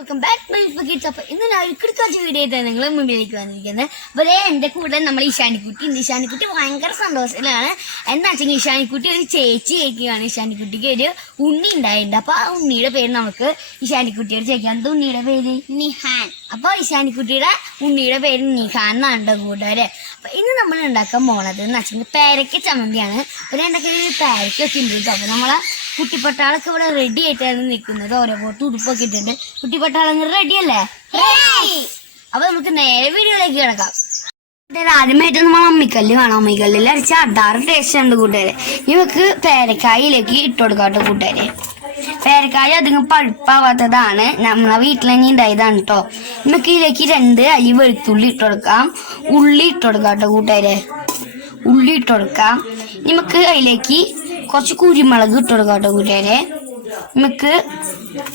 Welcome back to if kids. അപ്പോൾ ഇന്ന് ഞാൻ കിടക്കാച്ച വീഡിയോ ആയിട്ടാണ് നിങ്ങൾ മുമ്പിലേക്ക് വന്നിരിക്കുന്നത്. അപ്പോൾ എൻ്റെ കൂടെ നമ്മൾ ഈശാനിക്കുട്ടി ഭയങ്കര സന്തോഷത്തിലാണ്. എന്താ വെച്ചെങ്കിൽ ഈശാനിക്കുട്ടി ഒരു ചേച്ചി കേൾക്കുകയാണ്. ഈശാനിക്കുട്ടിക്ക് ഒരു ഉണ്ണി ഉണ്ടായിട്ടുണ്ട്. അപ്പോൾ ആ ഉണ്ണിയുടെ പേര് നമുക്ക് ഈശാനിക്കുട്ടിയോട് ചോദിക്കാം. എന്താ ഉണ്ണിയുടെ പേര്? നിഹാൻ. അപ്പോൾ ഈശാനിക്കുട്ടിയുടെ ഉണ്ണിയുടെ പേര് നിഹാൻ എന്നാണ് കൂട്ടുകാരെ. അപ്പോൾ ഇന്ന് നമ്മൾ ഉണ്ടാക്കാൻ പോണത് എന്ന് വെച്ചെങ്കിൽ പേരയ്ക്ക ചമ്മന്തിയാണ്. അപ്പോൾ എൻ്റെ കയ്യിൽ പേരയ്ക്കൊക്കെ ഉണ്ട് കേട്ടോ. അപ്പോൾ നമ്മളെ കുട്ടിപ്പട്ടാളൊക്കെ ഇവിടെ റെഡി ആയിട്ടാണ് നിൽക്കുന്നത്. ഓരോ പോട്ട് ഉടുപ്പൊക്കെ ഇട്ടിട്ടുണ്ട്. കുട്ടിപ്പട്ടാളങ്ങൾ റെഡി അല്ലേ? അപ്പൊ നമുക്ക് നേരെ വീഡിയോയിലേക്ക് കിടക്കാം. ആദ്യമായിട്ട് നമ്മൾ അമ്മിക്കല്ല് കാണാം. അമ്മിക്കല്ലിൽ അടിച്ച അടാറ് ടേസ്റ്റ് ഉണ്ട് കൂട്ടുകാരെ. നമുക്ക് പേരക്കായിലേക്ക് ഇട്ട് കൊടുക്കാട്ടോ കൂട്ടുകാരെ. പേരക്കായ അധികം പഴുപ്പാവാത്തതാണ്, നമ്മളെ വീട്ടിൽ തന്നെ ഉണ്ടായതാണ് കേട്ടോ. നമുക്ക് ഇതിലേക്ക് 2 അല്ലി വെളുത്തുള്ളി ഇട്ട് കൊടുക്കാം. ഉള്ളി ഇട്ട് കൊടുക്കാം കേട്ടോ കൂട്ടുകാരെ. ഉള്ളി ഇട്ട് കൊടുക്കാം. നമുക്ക് അതിലേക്ക് കുറച്ച് കുരുമുളക് ഇട്ട് കൊടുക്കാം കേട്ടോ കൂട്ടുകാരെ. നമുക്ക്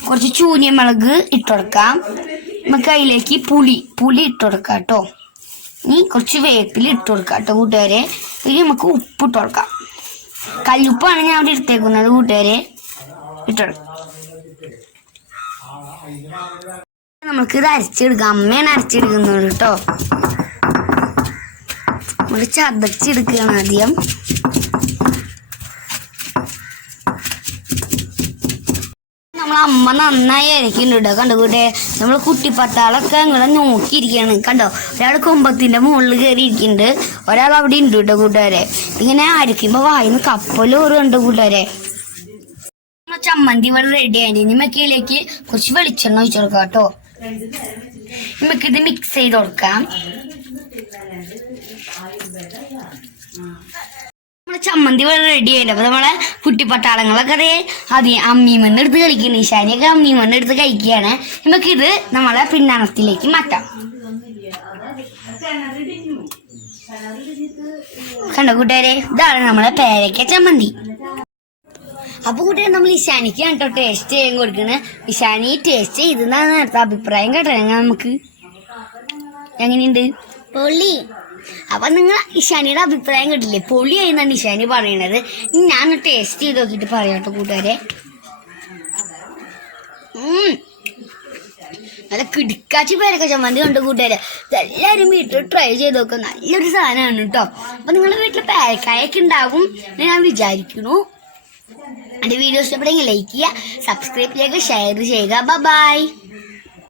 കുറച്ച് ചൂനിയമുളക് ഇട്ട് കൊടുക്കാം. നമുക്ക് അതിലേക്ക് പുളി ഇട്ട് കൊടുക്കാം കേട്ടോ. ഇനി കുറച്ച് വേപ്പില ഇട്ട് കൊടുക്കാം കേട്ടോ കൂട്ടുകാരെ. ഇനി നമുക്ക് ഉപ്പ് ഇട്ട് കൊടുക്കാം. കല്ലുപ്പാണ് ഞാൻ അവിടെ എടുത്തേക്കുന്നത് കൂട്ടുകാരെ. ഇട്ടുകൊടുക്കാം. നമുക്ക് ഇത് അരച്ചെടുക്കാം. അമ്മയാണ് അരച്ചെടുക്കുന്നത് കേട്ടോ. നമ്മൾ ചതച്ചെടുക്കുകയാണ് ആദ്യം. അമ്മ നന്നായി അരക്കുന്നുണ്ട് കണ്ടോ കൂട്ടെ. നമ്മൾ കുട്ടിപ്പട്ടാളൊക്കെ ഇങ്ങനെ നോക്കിയിരിക്കുകയാണ് കണ്ടോ. ഒരാൾ കൊമ്പത്തിന്റെ മുകളിൽ കയറി ഇരിക്കുന്നുണ്ട്, ഒരാൾ അവിടെ ഉണ്ട് കേട്ടോ കൂട്ടുകാരെ. ഇങ്ങനെ അരക്കുമ്പോ വായിന്ന് കപ്പലോറുണ്ട് കൂട്ടുകാരെ. ചമ്മന്തി ഇവിടെ റെഡി ആയിട്ട് നിമ്മക്കിലേക്ക് കുറച്ച് വെളിച്ചെണ്ണ ഒഴിച്ചു കൊടുക്കാം കേട്ടോ. നമുക്കിത് മിക്സ് ചെയ്ത് കൊടുക്കാം. ചമ്മന്തി ഇവിടെ റെഡി ആയിട്ട് അപ്പൊ നമ്മളെ കുട്ടിപ്പട്ടാളങ്ങളൊക്കെ അതേ അമ്മീമണ്ണ് എടുത്ത് കളിക്കുന്നു. ഈശാനിയൊക്കെ അമ്മീമണ്ണ് എടുത്ത് കഴിക്കുകയാണ്. നമുക്കിത് നമ്മളെ പിന്നാണത്തിലേക്ക് മാറ്റാം. കണ്ടോ കൂട്ടുകാരെ, ഇതാണ് നമ്മളെ പേരയ്ക്ക ചമ്മന്തി. അപ്പൊ കൂട്ടുകാരെ നമ്മൾ ഈശാനിക്ക് കേട്ടോ ടേസ്റ്റ് ചെയ്യാൻ കൊടുക്കുന്നത്. ഈശാനി ടേസ്റ്റ് ചെയ്തെന്നാണ് നേരത്തെ അഭിപ്രായം കേട്ടോ. നമുക്ക് എങ്ങനെയുണ്ട്? പൊളി. അപ്പൊ നിങ്ങൾ ഇഷാനിയുടെ അഭിപ്രായം കേട്ടില്ലേ? പൊളിയായി എന്നാണ് ഇഷാനി പറയണത്. ഞാൻ ടേസ്റ്റ് ചെയ്ത് നോക്കിയിട്ട് പറയാട്ടോ കൂട്ടുകാരെ. നല്ല കിടക്കാച്ചി പേരൊക്കെ ചമ്മന്തി കൊണ്ട് കൂട്ടുകാരെ. എല്ലാവരും വീട്ടിൽ ട്രൈ ചെയ്ത് നോക്കുക. നല്ലൊരു സാധനമാണ് കേട്ടോ. അപ്പൊ നിങ്ങളുടെ വീട്ടിൽ പേരക്കായൊക്കെ ഉണ്ടാകും ഞാൻ വിചാരിക്കുന്നു. എൻ്റെ വീഡിയോ ഇഷ്ടപ്പെടുമെങ്കിൽ ലൈക്ക് ചെയ്യുക, സബ്സ്ക്രൈബ് ചെയ്യുക, ഷെയർ ചെയ്യുക. ബൈ.